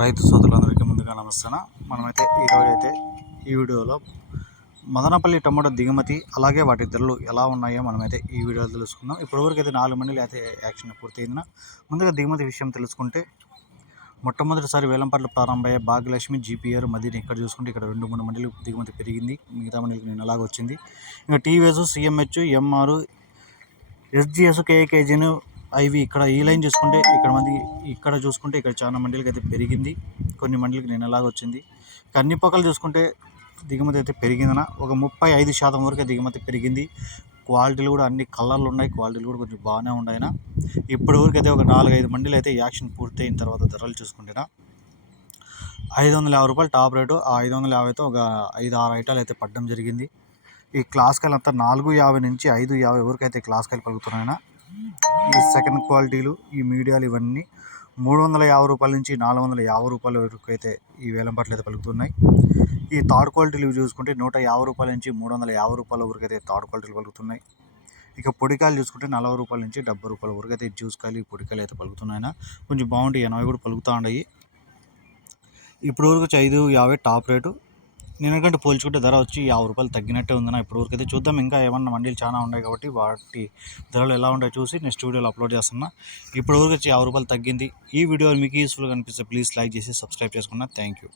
రైతు సోదరులందరికీ ముందుగా నమస్తే మనమైతే ఈరోజు అయితే ఈ వీడియోలో మదనపల్లి టమాటో దిగుమతి అలాగే వాటి ధరలు ఎలా ఉన్నాయో మనమైతే ఈ వీడియోలో తెలుసుకుందాం. ఇప్పటివరకు అయితే నాలుగు మండలి అయితే యాక్షన్ పూర్తయిందిన. ముందుగా దిగుమతి విషయం తెలుసుకుంటే మొట్టమొదటిసారి వేలంపాట్లు ప్రారంభమయ్యే భాగ్యలక్ష్మి జీపీఆర్ మదీని ఇక్కడ చూసుకుంటే ఇక్కడ రెండు మూడు మండలి దిగుమతి పెరిగింది. మిగతా మండలికి నేను అలాగ వచ్చింది. ఇంకా టీవీఎస్ సిఎంహెచ్ ఎంఆర్ ఎస్జిఎస్ కేఏకేజీను అవి ఇక్కడ ఈ లైన్ చూసుకుంటే ఇక్కడ మంది ఇక్కడ చూసుకుంటే ఇక్కడ చాలా మండలికి అయితే పెరిగింది. కొన్ని మండలికి నేను ఎలాగ వచ్చింది. ఇక పక్కలు చూసుకుంటే దిగుమతి అయితే పెరిగిందన ఒక ముప్పై ఐదు శాతం వరకు దిగుమతి పెరిగింది. క్వాలిటీలు కూడా అన్ని కలర్లు ఉన్నాయి. క్వాలిటీలు కూడా కొంచెం బాగానే ఉన్నాయన ఇప్పటి వరకు అయితే ఒక నాలుగైదు మండీలు అయితే యాక్షన్ పూర్తయిన తర్వాత ధరలు చూసుకుంటేనా. ఐదు వందల యాభై రూపాయలు టాప్ రేటు. ఆ ఐదు వందల యాభైతో ఒక ఐదు ఆరు ఐటాలు అయితే పడడం జరిగింది. ఈ క్లాస్ కాయలు అంతా నాలుగు యాభై నుంచి ఐదు యాభై వరకు అయితే క్లాస్ కాయలు పలుకుతున్నాయన ఈ సెకండ్ క్వాలిటీలు ఈ మీడియాలు ఇవన్నీ మూడు వందల యాభై రూపాయల నుంచి నాలుగు వందల యాభై రూపాయల వరకు అయితే ఈ వేలం పాటలు అయితే పలుకుతున్నాయి. ఈ థర్డ్ క్వాలిటీలు ఇవి చూసుకుంటే నూట యాభై రూపాయల నుంచి మూడు వందల యాభై రూపాయల వరకు అయితే థర్డ్ క్వాలిటీలు పలుకుతున్నాయి. ఇక పొడికాయలు చూసుకుంటే నలభై రూపాయల నుంచి డెబ్బై రూపాయల వరకు అయితే జ్యూస్ కాయలు ఈ పొడికాయలు అయితే పలుకుతున్నాయినా కొంచెం బాగుంటాయి ఎనభై కూడా పలుకుతూ ఉన్నాయి. ఇప్పటివరకు వరకు వచ్చి ఐదు యాభై టాప్ రేటు నిన్నకంటే పోల్చుకుంటే ధర వచ్చి యాభై రూపాయలు తగ్గినట్టే ఉందన్న ఇప్పటి వరకు అయితే చూద్దాం. ఇంకా ఏమన్నా మండీలు చాలా ఉన్నాయి కాబట్టి వాటి ధరలు ఎలా ఉంటాయో చూసి నెక్స్ట్ వీడియోలో అప్లోడ్ చేస్తున్నా. ఇప్పటి వరకు వచ్చి యాభై రూపాయలు తగ్గింది. ఈ వీడియో మీకు యూస్ఫుల్గా అనిపిస్తే ప్లీజ్ లైక్ చేసి సబ్స్క్రైబ్ చేసుకున్నా. Thank you